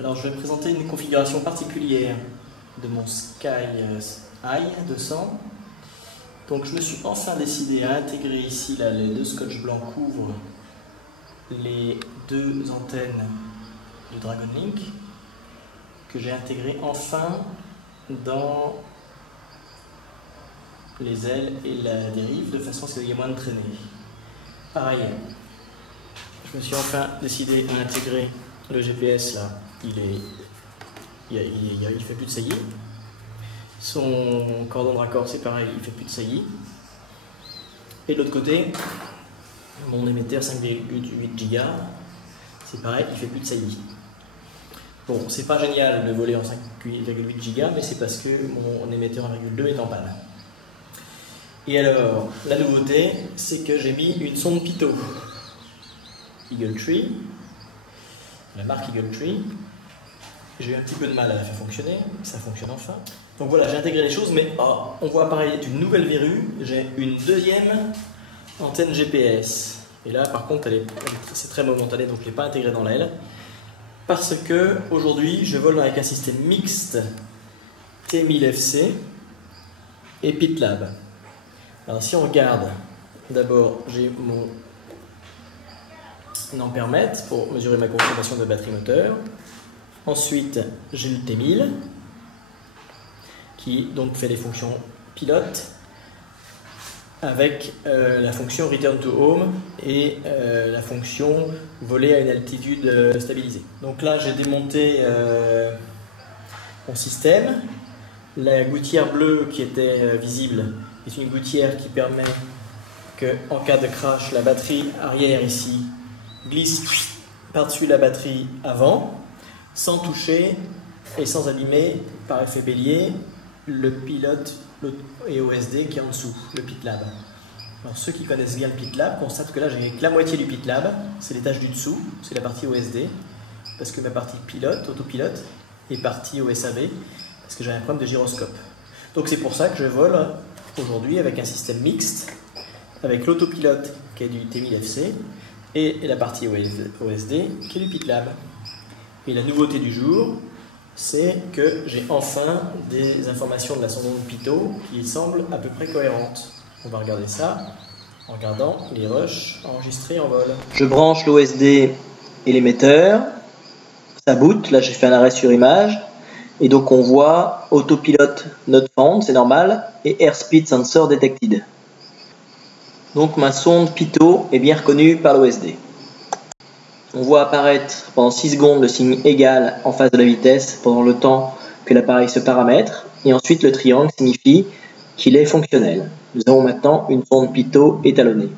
Alors je vais présenter une configuration particulière de mon Sky Eye 200. Donc je me suis enfin décidé à intégrer ici, là, les deux scotch blancs couvrent les deux antennes de Dragon Link que j'ai intégré enfin dans les ailes et la dérive de façon à ce qu'il y ait moins de traînées. Pareil, je me suis enfin décidé à intégrer le GPS là, il fait plus de saillie. Son cordon de raccord c'est pareil, il fait plus de saillie. Et de l'autre côté, mon émetteur 5,8 Go, c'est pareil, il fait plus de saillie. Bon, c'est pas génial de voler en 5,8 Go, mais c'est parce que mon émetteur 1,2 est en panne. Et alors, la nouveauté, c'est que j'ai mis une sonde Pitot Eagle Tree, la marque Eagle Tree. J'ai eu un petit peu de mal à la faire fonctionner, ça fonctionne enfin. Donc voilà, j'ai intégré les choses, mais on voit apparaître une nouvelle verrue. J'ai une deuxième antenne GPS. Et là, par contre, c'est très momentané, donc je ne l'ai pas intégrée dans l'aile. Parce que aujourd'hui, je vole avec un système mixte T1000FC et PitLab. Alors si on regarde, d'abord j'ai mon ampèremètre pour mesurer ma consommation de batterie moteur. Ensuite, j'ai le T1000 qui donc fait les fonctions pilote avec la fonction return to home et la fonction voler à une altitude stabilisée. Donc là, j'ai démonté mon système. La gouttière bleue qui était visible est une gouttière qui permet que, en cas de crash, la batterie arrière ici glisse par-dessus la batterie avant, sans toucher et sans abîmer par effet bélier le pilote et OSD qui est en dessous, le PitLab. Alors ceux qui connaissent bien le PitLab constatent que là j'ai que la moitié du PitLab, c'est l'étage du dessous, c'est la partie OSD, parce que ma partie pilote, autopilote, est partie au SAV, parce que j'ai un problème de gyroscope. Donc c'est pour ça que je vole aujourd'hui avec un système mixte, avec l'autopilote qui est du T1000FC et la partie OSD qui est du PitLab. Et la nouveauté du jour, c'est que j'ai enfin des informations de la sonde Pitot qui semblent à peu près cohérentes. On va regarder ça en regardant les rushs enregistrés en vol. Je branche l'OSD et l'émetteur, ça boot, là j'ai fait un arrêt sur image, et donc on voit autopilote not found, c'est normal, et airspeed sensor detected. Donc ma sonde Pitot est bien reconnue par l'OSD. On voit apparaître pendant 6 secondes le signe égal en face de la vitesse pendant le temps que l'appareil se paramètre, et ensuite le triangle signifie qu'il est fonctionnel. Nous avons maintenant une sonde Pitot étalonnée.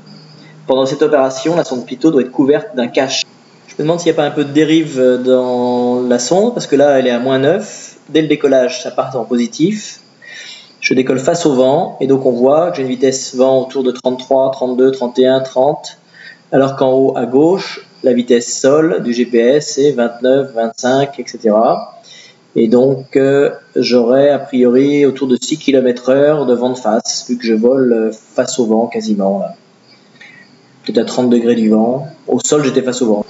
Pendant cette opération, la sonde Pitot doit être couverte d'un cache. Je me demande s'il n'y a pas un peu de dérive dans la sonde, parce que là elle est à -9. Dès le décollage, ça part en positif. Je décolle face au vent, et donc on voit que j'ai une vitesse vent autour de 33, 32, 31, 30, alors qu'en haut à gauche, la vitesse sol du GPS est 29, 25, etc. Et donc j'aurai a priori autour de 6 km/h de vent de face, vu que je vole face au vent quasiment. Peut-être à 30 degrés du vent. Au sol, j'étais face au vent.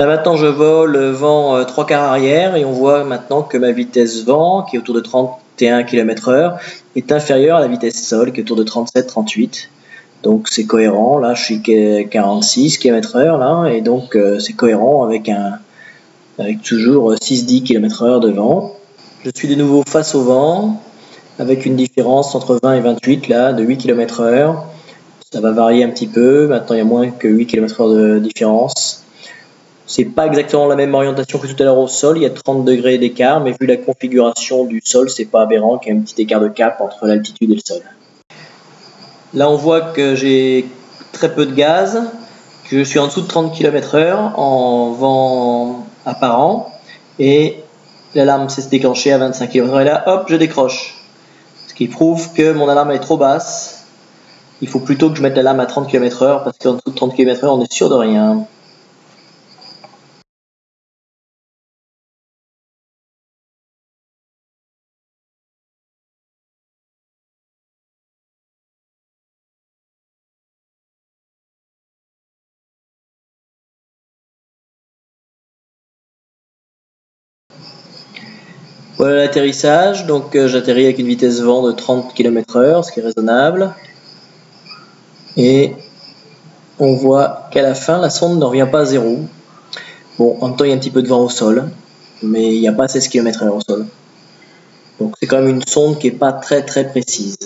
Là maintenant, je vole vent 3 quarts arrière, et on voit maintenant que ma vitesse vent, qui est autour de 31 km/h, est inférieure à la vitesse sol, qui est autour de 37-38. Donc c'est cohérent. Là, je suis 46 km/h, là, et donc c'est cohérent avec toujours 6-10 km/h de vent. Je suis de nouveau face au vent, avec une différence entre 20 et 28, là, de 8 km/h. Ça va varier un petit peu. Maintenant, il y a moins que 8 km/h de différence. C'est pas exactement la même orientation que tout à l'heure au sol, il y a 30 degrés d'écart, mais vu la configuration du sol, c'est pas aberrant qu'il y ait un petit écart de cap entre l'altitude et le sol. Là, on voit que j'ai très peu de gaz, que je suis en dessous de 30 km/h en vent apparent, et l'alarme s'est déclenchée à 25 km/h, et là, hop, je décroche. Ce qui prouve que mon alarme est trop basse. Il faut plutôt que je mette l'alarme à 30 km/h, parce qu'en dessous de 30 km/h, on est sûr de rien. Voilà l'atterrissage, donc j'atterris avec une vitesse vent de 30 km/h, ce qui est raisonnable. Et on voit qu'à la fin, la sonde ne revient pas à zéro. Bon, en même temps, il y a un petit peu de vent au sol, mais il n'y a pas 16 km/h au sol. Donc c'est quand même une sonde qui n'est pas très précise.